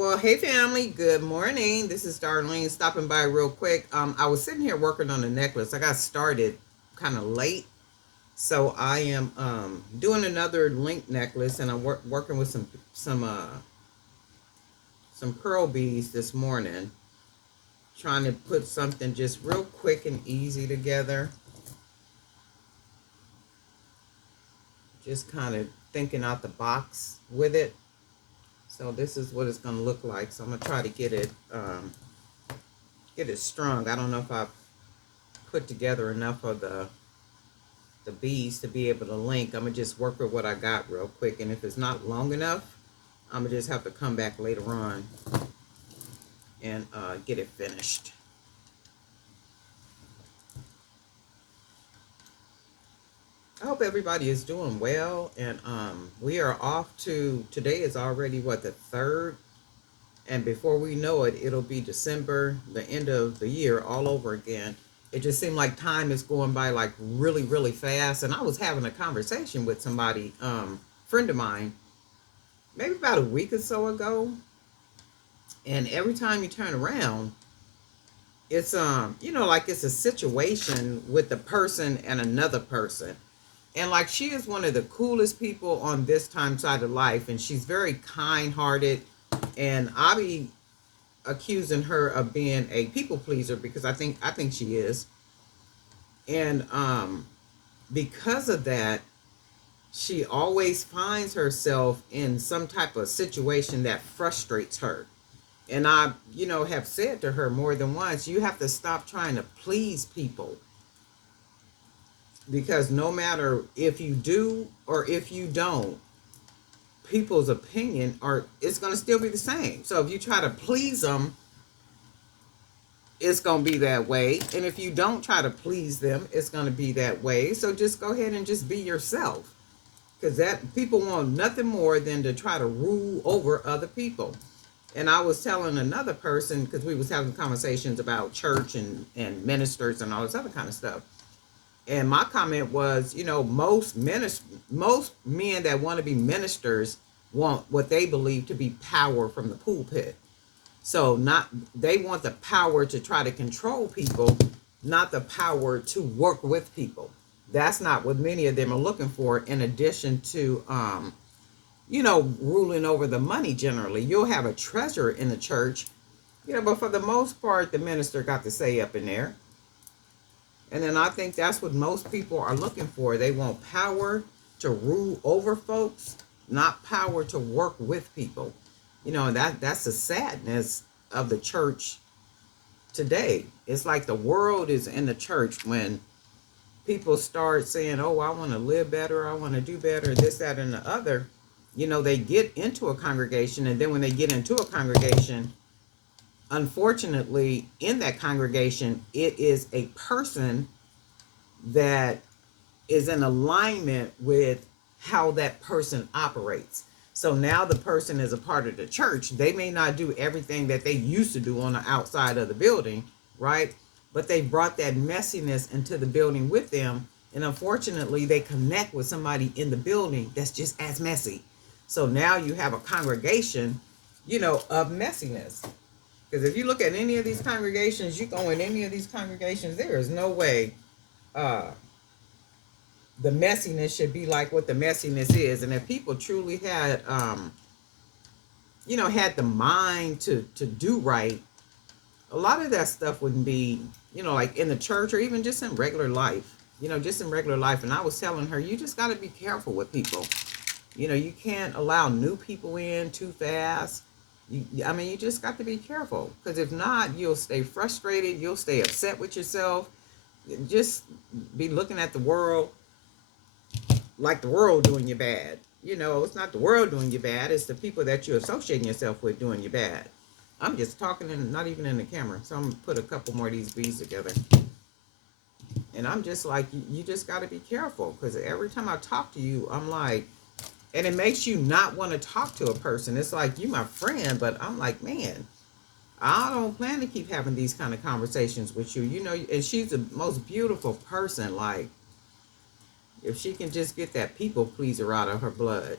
Well, hey family, good morning. This is Darlene stopping by real quick. I was sitting here working on a necklace. I got started kind of late, so I am doing another link necklace, and I'm working with some pearl beads this morning, trying to put something just real quick and easy together. Just kind of thinking out the box with it. So this is what it's going to look like. So I'm gonna try to get it strung. I don't know if I put together enough of the beads to be able to link. I'm gonna just work with what I got real quick, and if it's not long enough, I'm gonna just have to come back later on and get it finished. I hope everybody is doing well, and we are off to today is already what, the third, and before we know it, it'll be December, the end of the year, all over again. It just seemed like time is going by like really, really fast. And I was having a conversation with somebody, friend of mine, maybe about a week or so ago. And every time you turn around, it's like it's a situation with the person and another person. And like she is one of the coolest people on this time side of life, and she's very kind hearted. And I be accusing her of being a people pleaser because I think she is. And because of that, she always finds herself in some type of situation that frustrates her. And I, have said to her more than once, you have to stop trying to please people, because no matter if you do or if you don't, people's opinion are it's going to still be the same. So if you try to please them, it's going to be that way. And if you don't try to please them, it's going to be that way. So just go ahead and just be yourself. Because that people want nothing more than to try to rule over other people. And I was telling another person, because we was having conversations about church and ministers and all this other kind of stuff. And my comment was, most men that want to be ministers want what they believe to be power from the pulpit. So not they want the power to try to control people, not the power to work with people. That's not what many of them are looking for. In addition to, ruling over the money. Generally, you'll have a treasurer in the church, but for the most part, the minister got to say up in there. And then I think that's what most people are looking for. They want power to rule over folks, not power to work with people. That's the sadness of the church today. It's like the world is in the church when people start saying, "Oh, I want to live better, I want to do better, this, that, and the other." They get into a congregation, and then when they get into a congregation, unfortunately, in that congregation, it is a person that is in alignment with how that person operates. So now the person is a part of the church. They may not do everything that they used to do on the outside of the building, right? But they brought that messiness into the building with them. And unfortunately, they connect with somebody in the building that's just as messy. So now you have a congregation, of messiness. Because if you look at any of these congregations, you go in any of these congregations, there is no way uh, the messiness should be like what the messiness is. And if people truly had, had the mind to do right, a lot of that stuff wouldn't be, like in the church or even just in regular life, just in regular life. And I was telling her, you just got to be careful with people. You can't allow new people in too fast. You just got to be careful, because if not, you'll stay frustrated. You'll stay upset with yourself. Just be looking at the world like the world doing you bad. It's not the world doing you bad. It's the people that you're associating yourself with doing you bad. I'm just talking and not even in the camera. So I'm going to put a couple more of these beads together. And I'm just like, you just got to be careful, because every time I talk to you, I'm like, and it makes you not want to talk to a person. It's like, you my friend, but I'm like, man, I don't plan to keep having these kind of conversations with you. And she's the most beautiful person. Like, if she can just get that people pleaser out of her blood.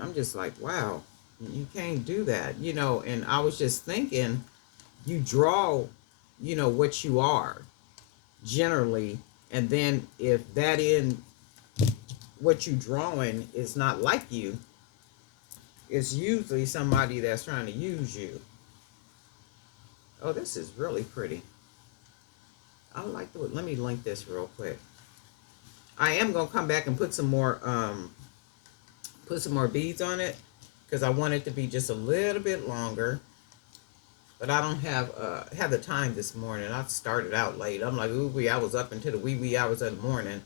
I'm just like, wow. You can't do that, you know. And I was just thinking, you draw, you know, what you are generally, and then if that in what you drawing is not like you, it's usually somebody that's trying to use you. Oh, this is really pretty. I like the. Let me link this real quick. I am gonna come back and put some more beads on it because I want it to be just a little bit longer. But I don't have the time this morning. I started out late. I'm like, ooh wee, I was up until the wee hours of the morning.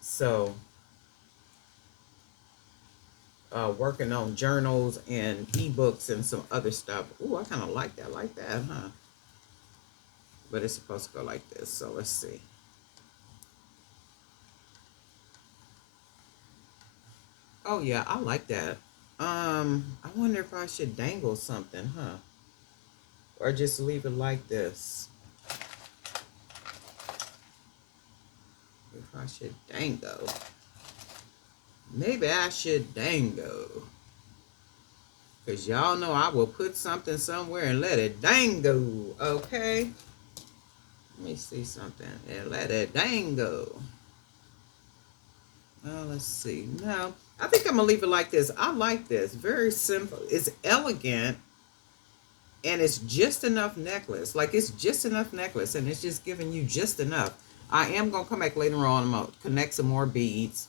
So working on journals and ebooks and some other stuff. Ooh, I kind of like that, huh? But it's supposed to go like this. So let's see. Oh yeah, I like that. I wonder if I should dangle something, huh? Or just leave it like this. If I should dangle. Maybe I should dangle. Because y'all know I will put something somewhere and let it dangle. Okay? Let me see something. And let it dangle. Let's see. No, I think I'm going to leave it like this. I like this. Very simple. It's elegant. And it's just enough necklace. Like, it's just enough necklace. And it's just giving you just enough. I am going to come back later on. I'm going to connect some more beads.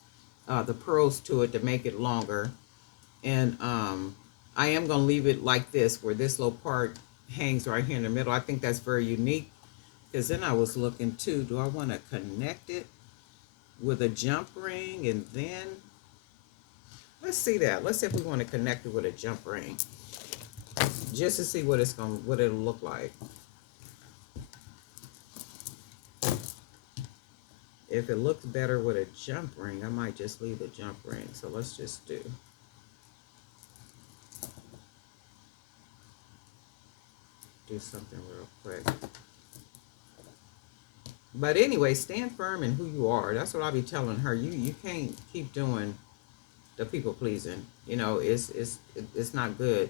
The pearls to it to make it longer. And I am going to leave it like this, where this little part hangs right here in the middle. I think that's very unique. Because then I was looking too, do I want to connect it with a jump ring? And then, let's see that. Let's see if we want to connect it with a jump ring. Just to see what it'll look like. If it looks better with a jump ring, I might just leave the jump ring. So let's just do something real quick. But anyway, stand firm in who you are. That's what I'll be telling her. You can't keep doing the people pleasing. You know, it's not good.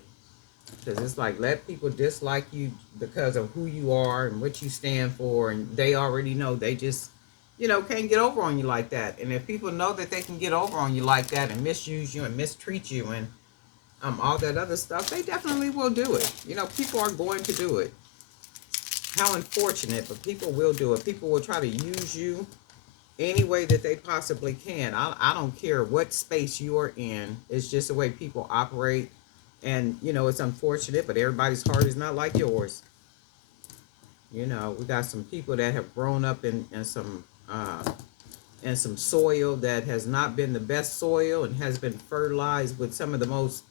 Because it's like, let people dislike you because of who you are and what you stand for, and they already know. They just, you know, can't get over on you like that. And if people know that they can get over on you like that and misuse you and mistreat you and all that other stuff, they definitely will do it. You know, people are going to do it. How unfortunate, but people will do it. People will try to use you any way that they possibly can. I don't care what space you are in. It's just the way people operate. And, you know, it's unfortunate, but everybody's heart is not like yours. You know, we got some people that have grown up in some soil that has not been the best soil and has been fertilized with some of the most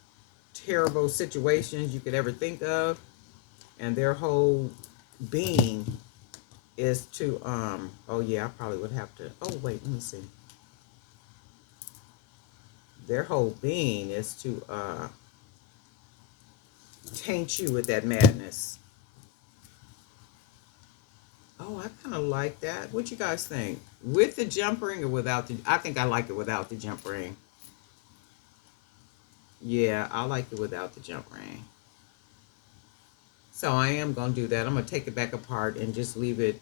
terrible situations you could ever think of. And their whole being is to, oh yeah, I probably would have to, oh wait, let me see. Their whole being is to taint you with that madness. Oh, I kind of like that. What you guys think? With the jump ring or without the? I think I like it without the jump ring. Yeah, I like it without the jump ring. So I am going to do that. I'm going to take it back apart and just leave it.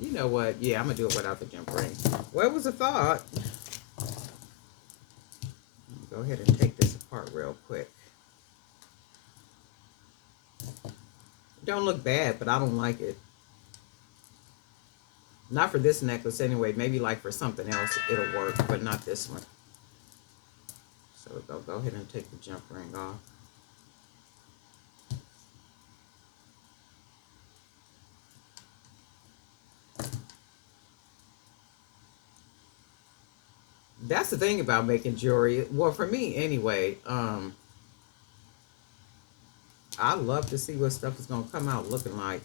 You know what? Yeah, I'm going to do it without the jump ring. What was a thought? Go ahead and take this apart real quick. Don't look bad, but I don't like it. Not for this necklace anyway. Maybe like for something else it'll work, but not this one. So go ahead and take the jump ring off. That's the thing about making jewelry. Well, for me anyway, I love to see what stuff is going to come out looking like.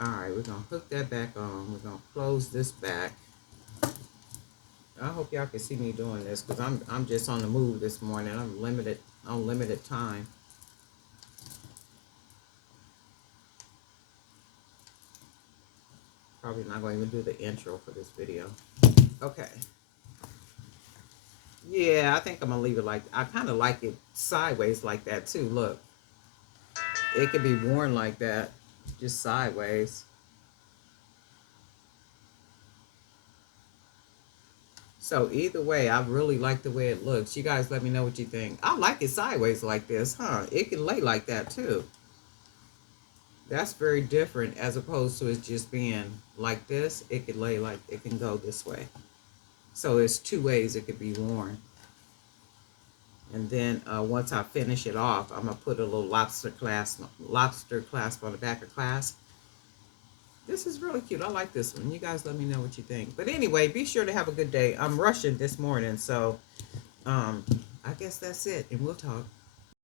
All right, we're going to hook that back on. We're going to close this back. I hope y'all can see me doing this because I'm just on the move this morning. I'm on limited time. Probably not going to even do the intro for this video. Okay. Yeah, I think I'm gonna leave it like I kind of like it sideways like that too. Look, it could be worn like that, just sideways. So either way, I really like the way it looks. You guys let me know what you think. I like it sideways like this, huh? It can lay like that too. That's very different as opposed to it just being like this. It could lay like it can go this way. So it's two ways it could be worn. And then once I finish it off, I'm gonna put a little lobster clasp on the back of clasp. This is really cute. I like this one. You guys let me know what you think. But anyway, be sure to have a good day. I'm rushing this morning, so I guess that's it, and we'll talk.